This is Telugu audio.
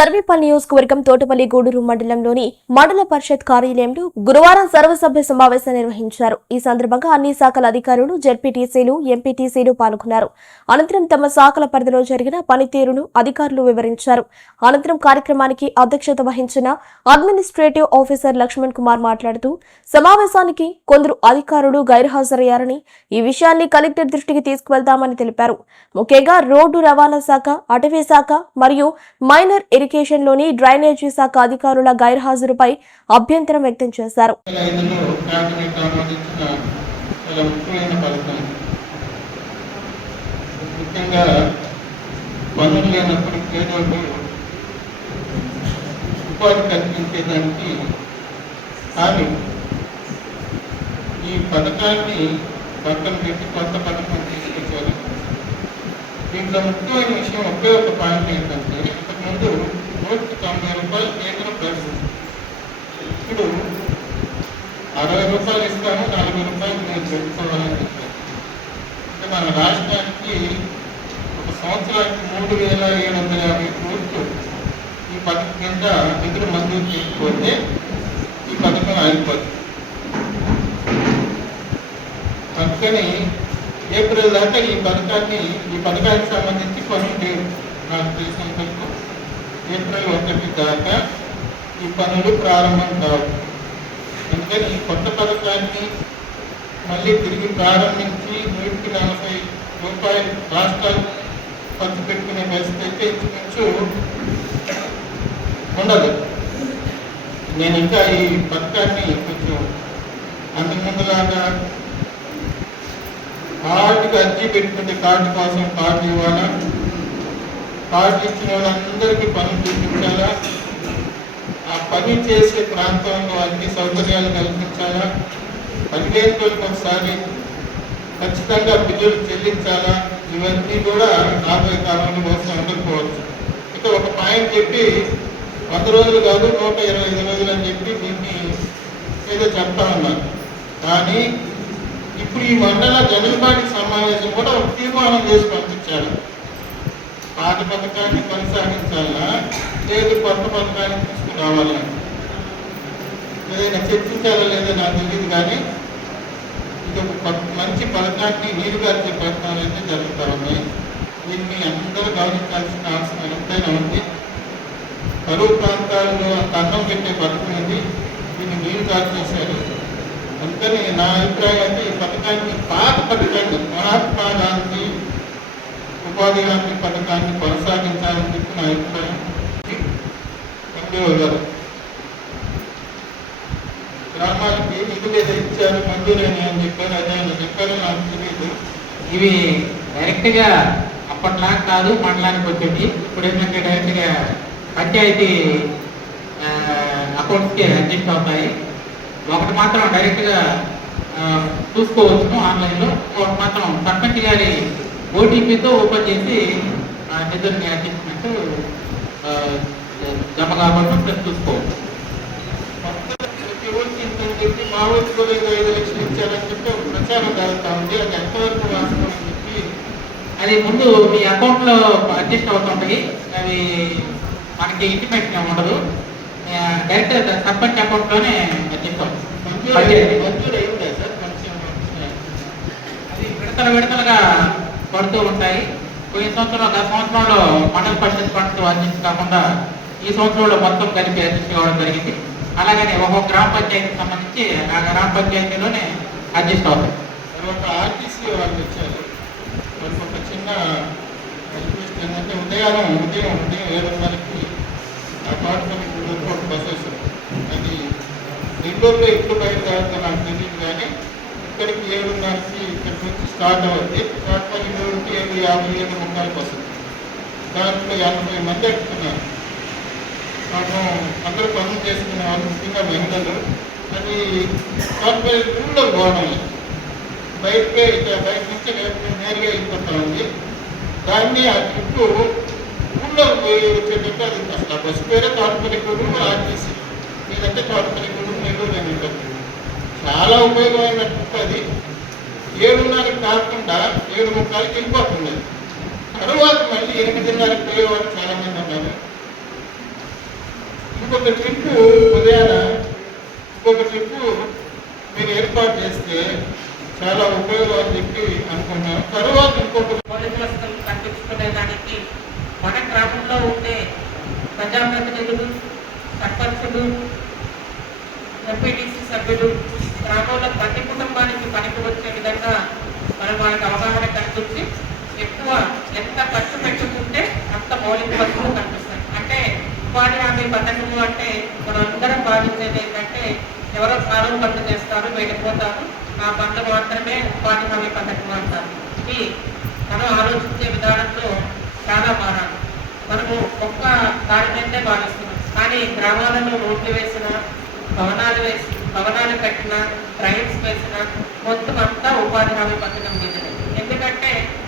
సర్వేపల్లి నియోజకవర్గం తోటపల్లి గూడూరు మండలంలోని మండల పరిషత్ కార్యాలయంలో గురువారం సర్వసభ్య సమావేశం నిర్వహించారు. ఈ సందర్భంగా అన్ని శాఖల అధికారులు, జెడ్పీటీసీలు, ఎంపీటీసీలు పాల్గొన్నారు. అనంతరం తమ శాఖల పరిధిలో జరిగిన పనితీరును అధికారులు వివరించారు. అనంతరం కార్యక్రమానికి అధ్యక్షత వహించిన అడ్మినిస్ట్రేటివ్ ఆఫీసర్ లక్ష్మణ్ కుమార్ మాట్లాడుతూ సమావేశానికి కొందరు అధికారులు గైర్హాజరయ్యారని, ఈ విషయాన్ని కలెక్టర్ దృష్టికి తీసుకువెళ్తామని తెలిపారు. ముఖ్యంగా రోడ్డు రవాణా శాఖ, అటవీ శాఖ మరియు మైనర్ ఇరిగేషన్ లోని డ్రైనేజీ శాఖ అధికారుల గైర్హాజరుపై అభ్యంతరం వ్యక్తం చేశారు. ఈ పథకాన్ని పక్కన పెట్టి కొత్త పథకం తీసుకొచ్చారు. దీంట్లో ముఖ్యమైన విషయం ఒకే ఒక పాయింట్ ఏంటంటే, ఇంతకుముందు 190 రూపాయలు కేంద్రం ప్రకటించింది. ఇప్పుడు 60 రూపాయలు ఇస్తాను, 40 రూపాయలు నేను పెట్టుకోవాలని చెప్పారు. అంటే మన రాష్ట్రానికి ఒక సంవత్సరానికి 3,750 కోట్లు ఈ పథకం కింద నిధులు మంజూరు చేయకపోతే ఈ పథకం ఆగిపోతుంది. అందుకని ఏప్రిల్ దాకా ఈ పథకానికి సంబంధించి పనులు లేవు. నాకు తెలిసినంత వరకు ఏప్రిల్ 1 దాకా ఈ పనులు ప్రారంభం కావు. అందుకని ఈ కొత్త పథకాన్ని మళ్ళీ తిరిగి ప్రారంభించి 140 రూపాయలు రాష్ట్రాలు ఖర్చు పెట్టుకునే పరిస్థితి అయితే ఇంచుమించు ఉండదు. నేను ఇంకా ఈ పథకాన్ని కొంచెం అంతకుముందులాగా కార్డుకి అర్జీ పెట్టుకుంటే కార్డు కోసం కార్డు ఇవ్వాలా, కార్డు ఇచ్చిన వాళ్ళందరికీ పనులు చూపించాలా, ఆ పని చేసే ప్రాంతంలో అన్ని సౌకర్యాలు కల్పించాలా, 15 రోజులకు ఒకసారి ఖచ్చితంగా బిల్లులు చెల్లించాలా, ఇవన్నీ కూడా రాబోయే కాలంలో కోసం ఉండకపోవచ్చు. ఇక ఒక పాయింట్ చెప్పి 100 రోజులు కాదు 125 రోజులు అని చెప్పి దీన్ని ఏదో చెప్తా ఉన్నారు. కానీ ఇప్పుడు ఈ మండల జనరల్ బాడీ సమావేశం కూడా ఒక తీర్మానం చేసి పంపించారు. పాత పథకాన్ని కొనసాగించాలా, లేదు కొత్త పథకాన్ని తీసుకురావాలని ఏదైనా చర్చించాలా లేదో నాకు తెలియదు. కానీ ఇది ఒక మంచి పథకాన్ని నీరుగార్చే ప్రయత్నాలు అయితే జరుగుతూ ఉన్నాయి. దీన్ని అందరూ గౌరవించాల్సిన అవసరం ఎంతైనా ఉంది. కరువు ప్రాంతాల్లో అన్నం పెట్టే పథకం ఇది, దీన్ని నీరు కార్చేశారు. అందుకని నా అభిప్రాయం అయితే ఈ పథకాన్ని, పాత పథకాన్ని, మహాత్మా గాంధీ ఉపాధి హామీ పథకాన్ని కొనసాగించాలని చెప్పి నా అభిప్రాయం. గారు గ్రామాలకి నిధులు ఎదిరించారు, మంజూరైన అని చెప్పారు. అదే చెప్పారు, నాకు తెలియదు. ఇవి డైరెక్ట్గా అప్పట్లా కాదు, మండలానికి వచ్చేటి. ఇప్పుడు ఏంటంటే డైరెక్ట్గా పంచాయతీ అకౌంట్స్కి అడ్జస్ట్ అవుతాయి. ఒకటి మాత్రం డైరెక్ట్గా చూసుకోవచ్చు ఆన్లైన్లో, ఒకటి మాత్రం సర్పంచ్ గారి ఓటీపీతో ఓపెన్ చేసి నిధుల్ని అడ్జస్ట్మెంట్ జమ కాబట్టి చూసుకోవచ్చు. చెప్పి మా ఊరికి 5 లక్షలు ఇచ్చారని చెప్పి ఒక ప్రచారం జరుగుతూ ఉంది. అది ఎంతవరకు వాస్తవం అని చెప్పి అది ముందు మీ అకౌంట్లో అడ్జస్ట్ అవుతుంటాయి. అవి మనకి ఇంటిమేషన్ ఉండదు, డైరెక్ట్ సర్పంచ్ అకౌంట్లోనే అడ్జస్ట్ అవుతుంది. మంజూరు అయిందా సార్? అది విడతలుగా పడుతూ ఉంటాయి. పోయిన సంవత్సరం, గత సంవత్సరంలో మండల పరిషత్ ఫండ్స్ అడ్జస్ట్ కాకుండా ఈ సంవత్సరంలో మొత్తం కలిపి అడ్జస్ట్ కావడం జరిగింది. అలాగనే ఒక్కొక్క గ్రామ పంచాయతీకి సంబంధించి ఆ గ్రామ పంచాయతీలోనే అడ్జస్ట్ అవుతాయి. తర్వాత ఆర్టీసీ వాళ్ళు వచ్చారు. వాళ్ళకి ఒక చిన్న రిక్వెస్ట్ ఏంటంటే, ఉదయం 7:30కి ఆ తోటపల్లి ఒక బస్ వస్తుంది. అది నెల్లూరులో ఎప్పుడు బయలుదేరుతా నాకు తెలియదు. కానీ ఇక్కడికి 7:30కి ఇక్కడికి వచ్చి స్టార్ట్ అవుద్ది. తోటపల్లి 7:50 వస్తుంది. దాంట్లో 80 మంది ఎక్కుతున్నారు. పాపం అందరూ పనులు చేసుకునే వాళ్ళు, ముఖ్యంగా మహిళలు. అది తోటపల్లి ఊళ్ళో పోవడం లేదు, బయట నుంచి నేరుగా వెళ్ళిపోతా ఉంది. దాన్ని ఆ చుట్టూ ఊళ్ళో పోయి వచ్చేటట్టు అది అసలు ఆ బస్సు పేరే తోటపల్లి గూడూరు ఆర్టీసీ, లేదంటే తోటపల్లి గూడూరు నెల్లూరు అని ఉంటుంది. చాలా ఉపయోగమైన ట్రిప్ అది. 7:30కి కాకుండా 7:30కి వెళ్ళిపోతుంది. తరువాత మళ్ళీ 8:30కి పోయేవాళ్ళు చాలామంది ఉన్నారు. ఇంకొక ట్రిప్పు ఉదయాన ఇంకొక ట్రిప్పు మీరు ఏర్పాటు చేస్తే చాలా ఉపయోగం అని చెప్పి అనుకున్నాను. తర్వాత ఇంకొక మౌలిక వసతులు కల్పించుకునేదానికి మన గ్రామంలో ఉండే ప్రజాప్రతినిధులు, సర్పంచులు, ఎంపీటీసీ సభ్యులు గ్రామంలో ప్రతి కుటుంబానికి పనికి వచ్చే విధంగా మనం వాళ్ళకి అవగాహన కల్పించి ఎక్కువ ఎంత ఖర్చు పెట్టుకుంటే అంత మౌలిక వసతులు కల్పిస్తాయి. అంటే ఉపాధి హామీ పథకము అంటే మనం అందరం భావించేది ఏంటంటే ఎవరో కాలం పనులు చేస్తారు, వెళ్ళిపోతారు, ఆ పనులు మాత్రమే ఉపాధి హామీ పథకం అంటారు. ఇది మనం ఆలోచించే విధానంలో చాలా మారాలి. మనము ఒక్క దాని మీదే భావిస్తున్నాం, కానీ గ్రామాలలో రోడ్లు వేసిన, భవనాలు కట్టిన, ట్రైన్స్ వేసిన మొత్తం అంతా ఉపాధి హామీ పథకం మీద. ఎందుకంటే